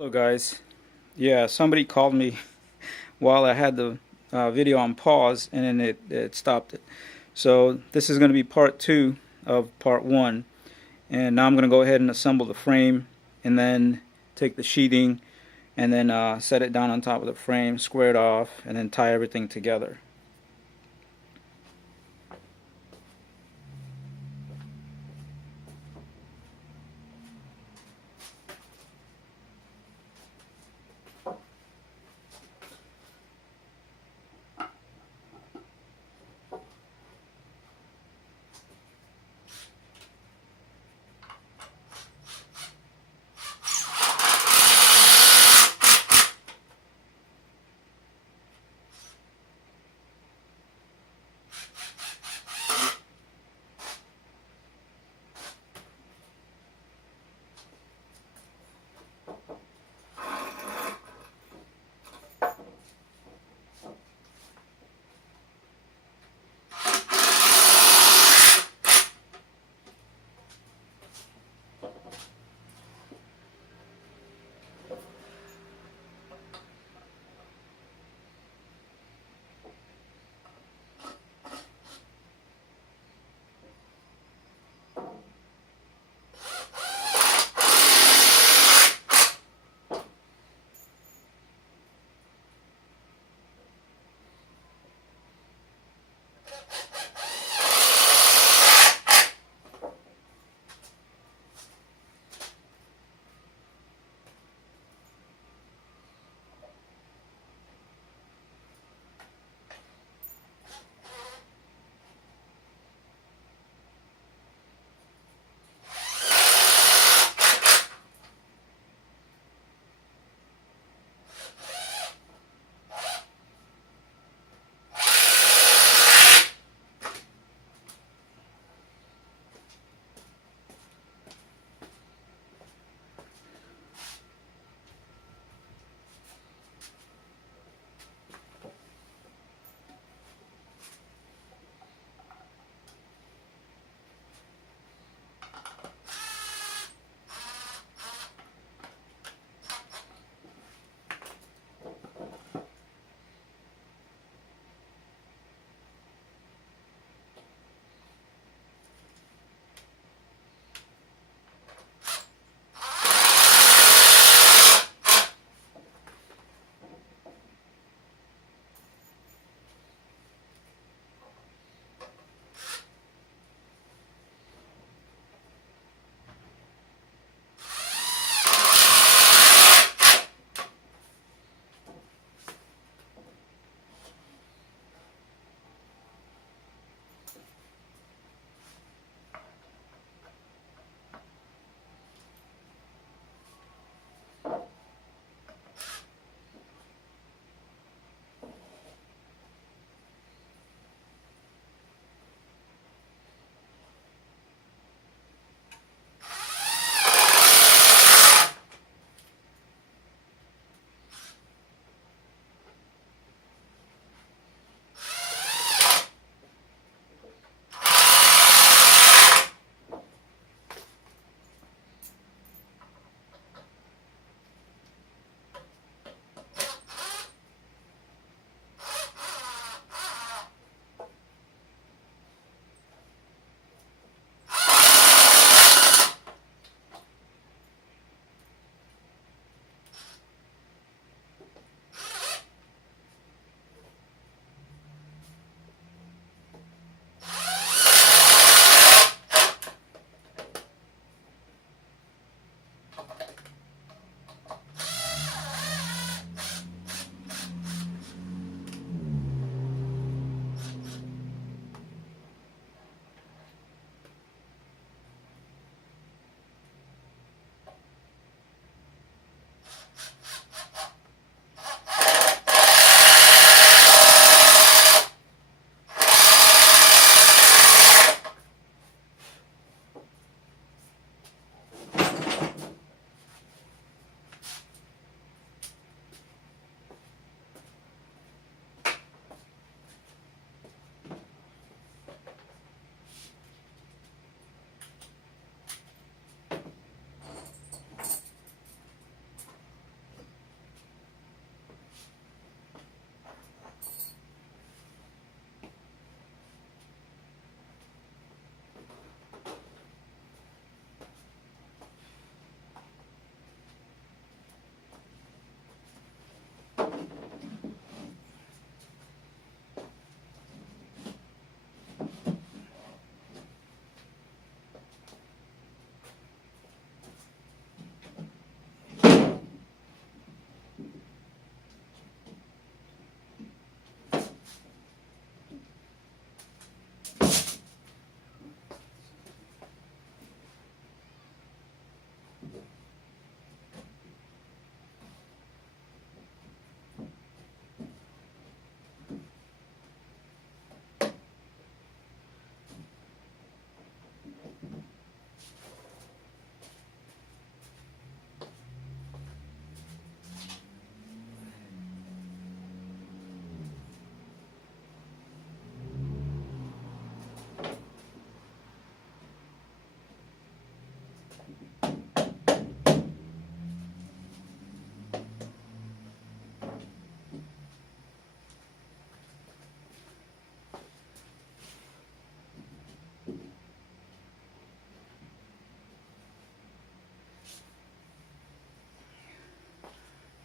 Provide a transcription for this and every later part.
Hello guys. Yeah, somebody called me while I had the video on pause and then it stopped it. So this is going to be part two of part one. And now I'm going to go ahead and assemble the frame and then take the sheathing and then set it down on top of the frame, square it off, and then tie everything together.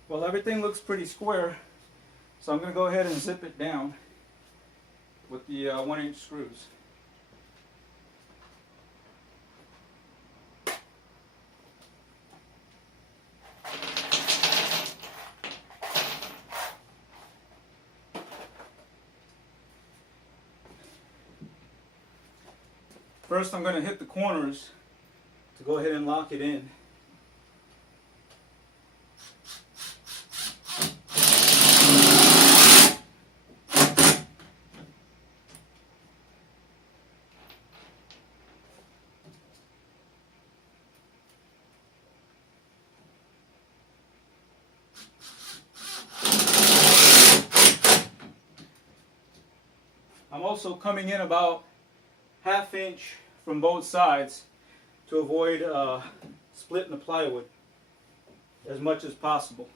Well, everything looks pretty square, so I'm going to go ahead and zip it down with the 1-inch screws. First, I'm going to hit the corners to go ahead and lock it in. I'm also coming in about 1/2 inch from both sides to avoid splitting the plywood as much as possible.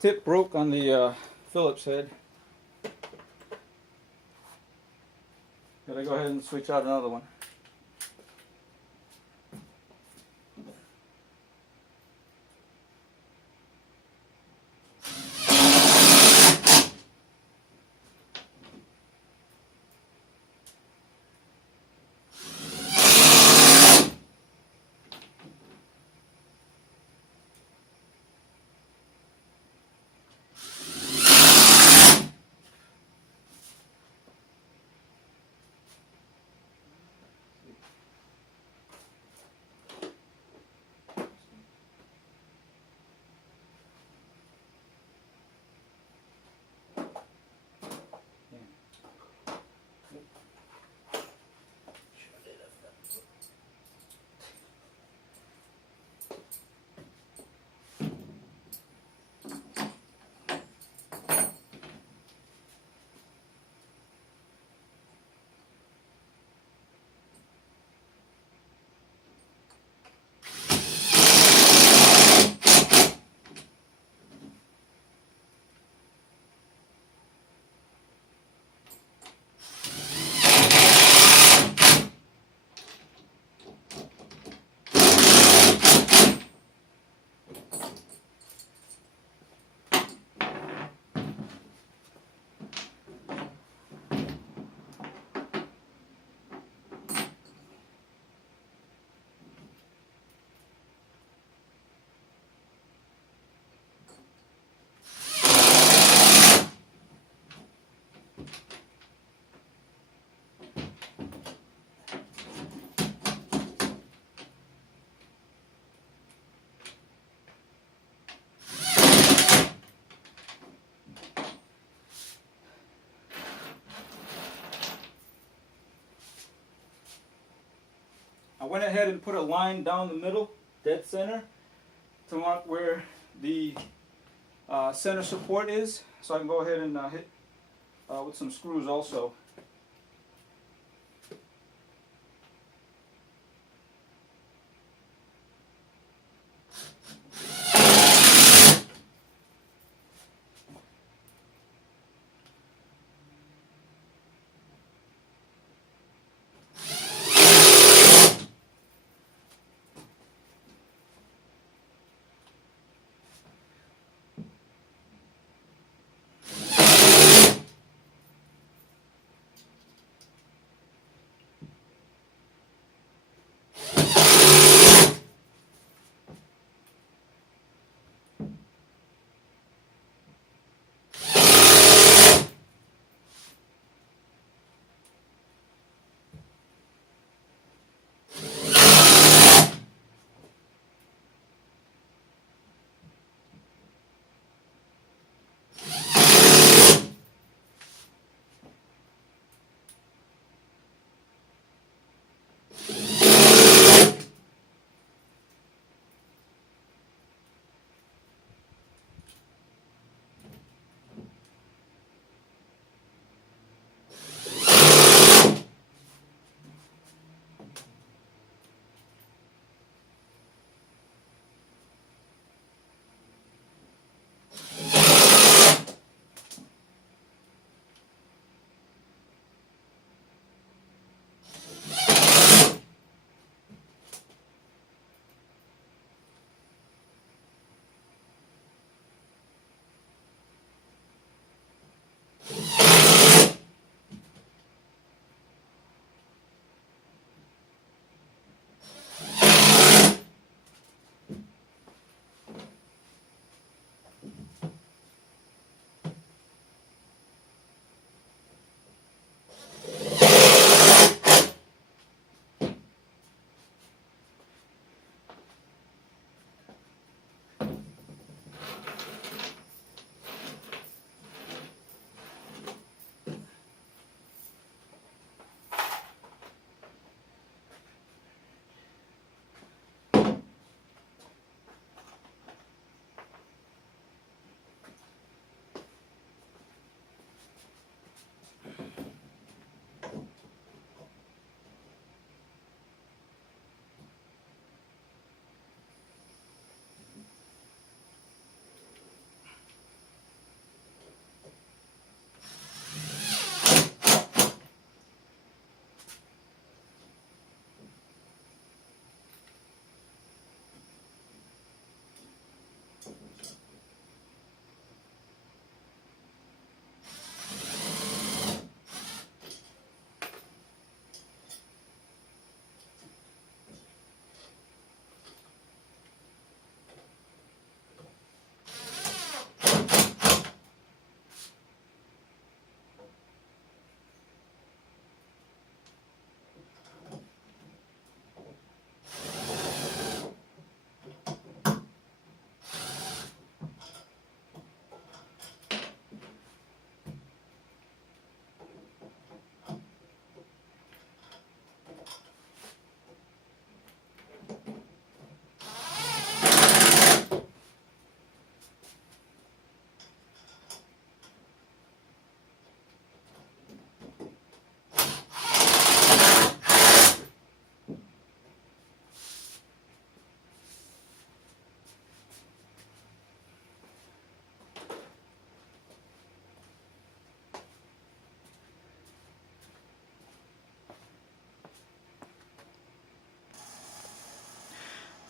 tip broke on the Phillips head. Gotta go ahead and switch out another one. I went ahead and put a line down the middle, dead center, to mark where the center support is, so I can go ahead and hit with some screws also.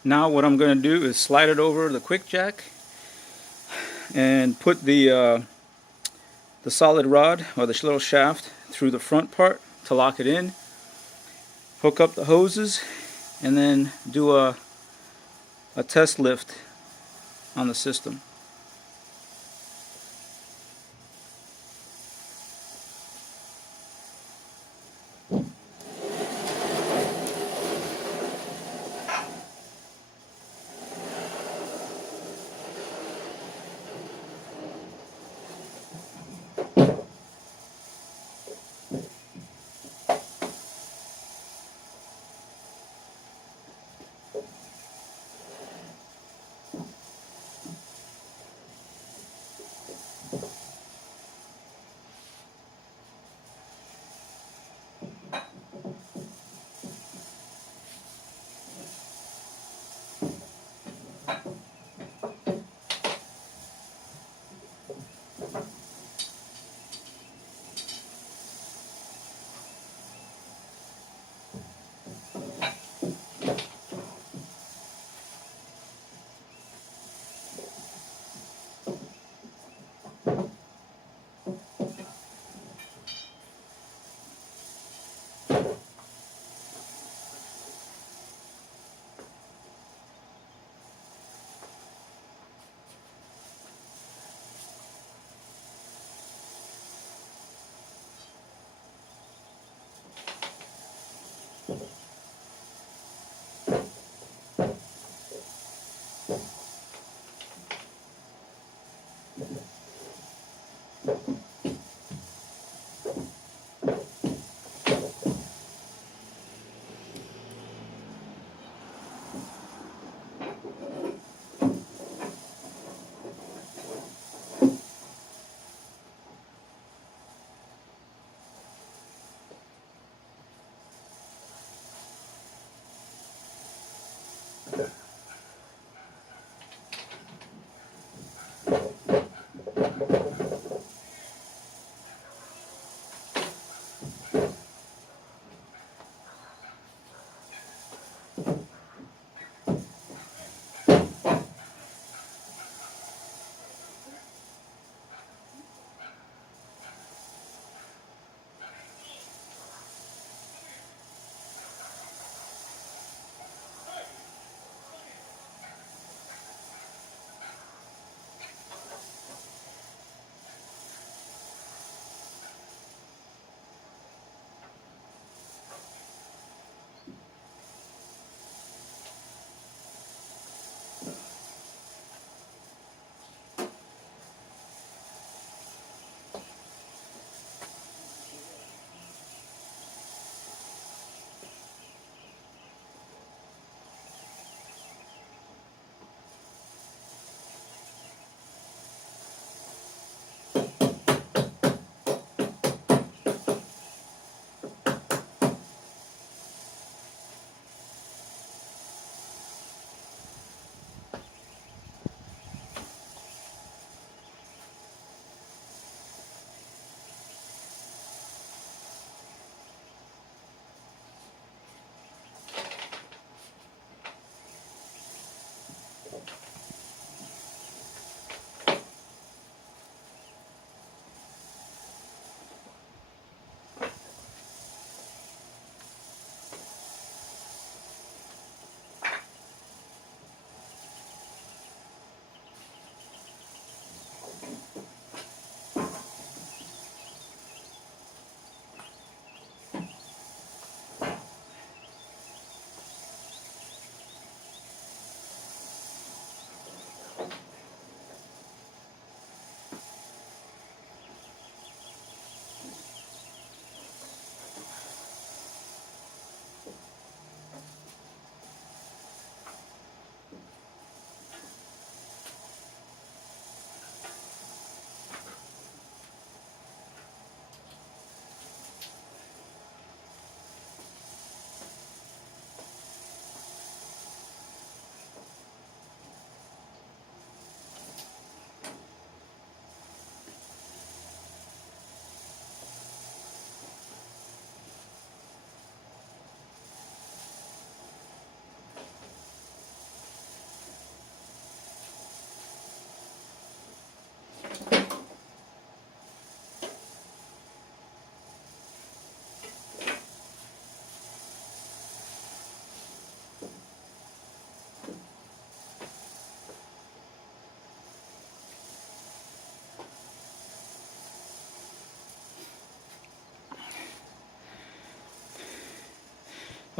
Now what I'm going to do is slide it over the quickjack and put the solid rod or the little shaft through the front part to lock it in. Hook up the hoses and then do a test lift on the system.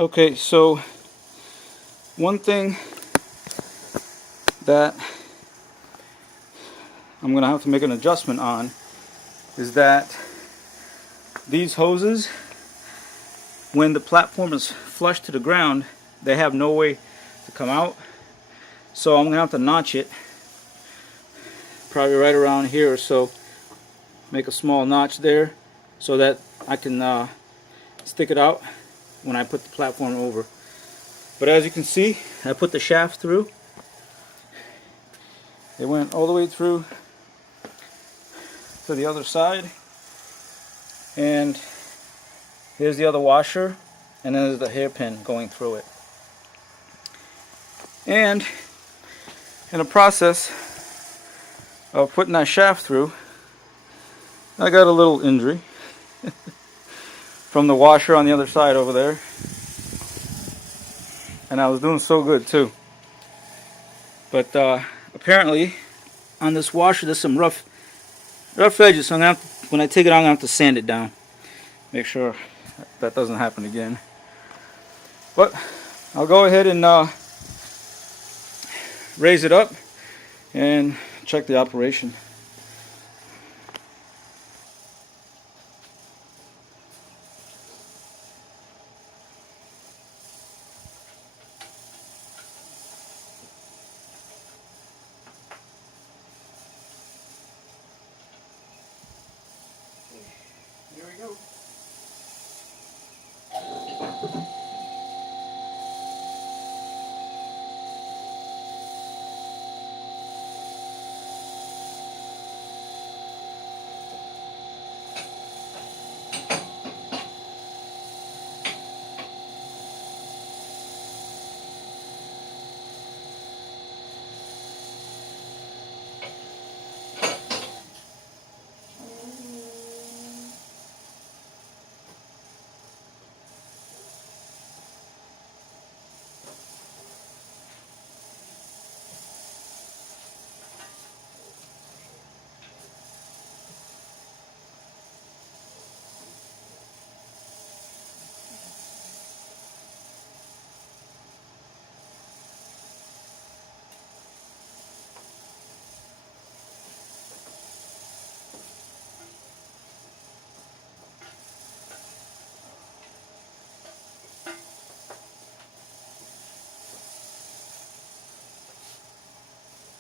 Okay, so one thing that I'm gonna have to make an adjustment on is that these hoses, when the platform is flush to the ground, they have no way to come out. So I'm gonna have to notch it, probably right around here or so. Make a small notch there so that I can stick it out when I put the platform over. But as you can see, I put the shaft through. It went all the way through to the other side. And here's the other washer, and then there's the hairpin going through it. And in the process of putting that shaft through, I got a little injury from the washer on the other side over there. And I was doing so good too. But apparently on this washer there's some rough edges, so I'm gonna have to, when I take it out, I'm gonna have to sand it down. Make sure that doesn't happen again. But I'll go ahead and raise it up and check the operation. Here we go.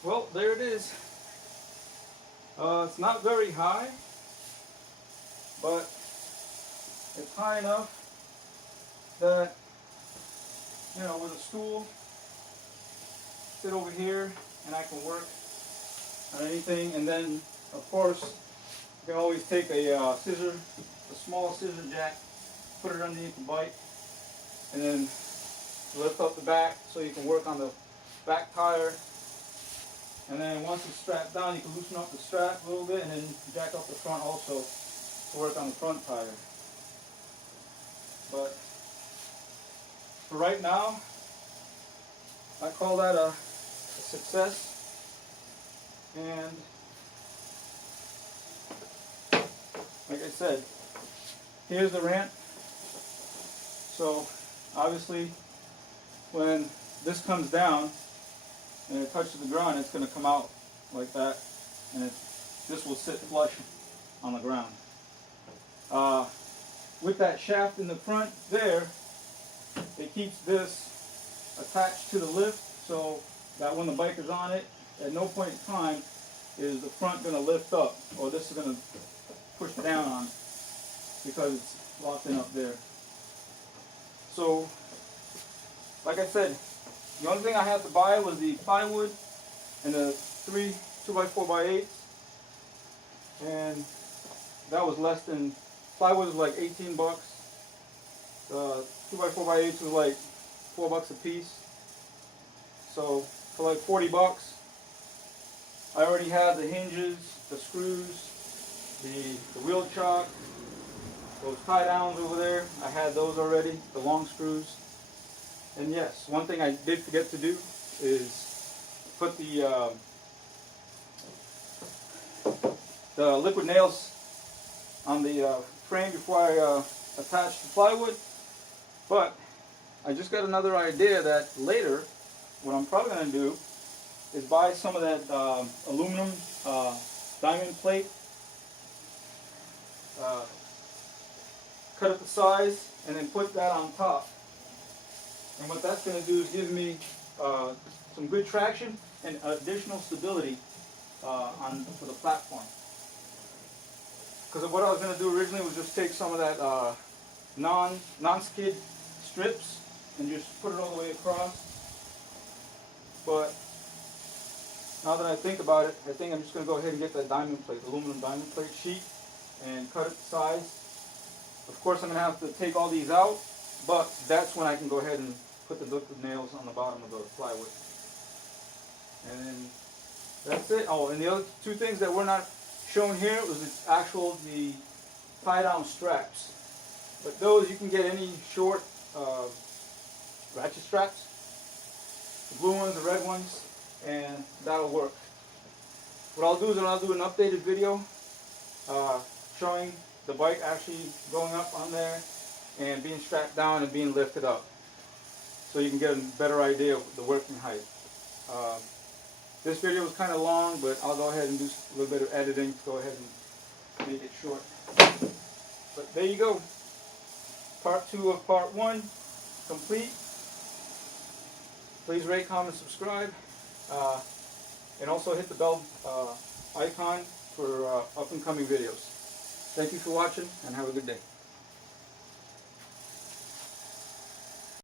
Well, there it is. It's not very high, but it's high enough that, you know, with a stool, sit over here and I can work on anything. And then, of course, you can always take a scissor, a small scissor jack, put it underneath the bike, and then lift up the back so you can work on the back tire. And then once it's strapped down, you can loosen up the strap a little bit and then jack up the front also to work on the front tire. But for right now, I call that a success. And like I said, here's the ramp. So obviously when this comes down and it touches the ground, it's going to come out like that, and this will sit flush on the ground. With that shaft in the front there, it keeps this attached to the lift so that when the biker's on it, at no point in time is the front going to lift up, or this is going to push down on it because it's locked in up there. So, like I said, the only thing I had to buy was the plywood and the 3 2x4x8s, and that was less than, plywood was like 18 bucks. The 2x4x8s was like $4 a piece. So for like 40 bucks, I already had the hinges, the screws, the wheel chock, those tie downs over there. I had those already, the long screws. And yes, one thing I did forget to do is put the liquid nails on the frame before I attached the plywood. But I just got another idea that later, what I'm probably going to do is buy some of that aluminum diamond plate, cut it to size, and then put that on top. And what that's going to do is give me some good traction and additional stability for the platform. Because what I was going to do originally was just take some of that non-skid strips and just put it all the way across. But now that I think about it, I think I'm just going to go ahead and get that diamond plate, aluminum diamond plate sheet, and cut it to size. Of course, I'm going to have to take all these out, but that's when I can go ahead and put the nails on the bottom of the plywood. And then that's it. Oh, and the other two things that were not shown here was the tie-down straps. But those, you can get any short ratchet straps, the blue ones, the red ones, and that'll work. What I'll do is I'll do an updated video showing the bike actually going up on there and being strapped down and being lifted up, so you can get a better idea of the working height. This video was kind of long, but I'll go ahead and do a little bit of editing to go ahead and make it short. But there you go. Part 2 of Part 1 complete. Please rate, comment, subscribe, and also hit the bell icon for up and coming videos. Thank you for watching, and have a good day.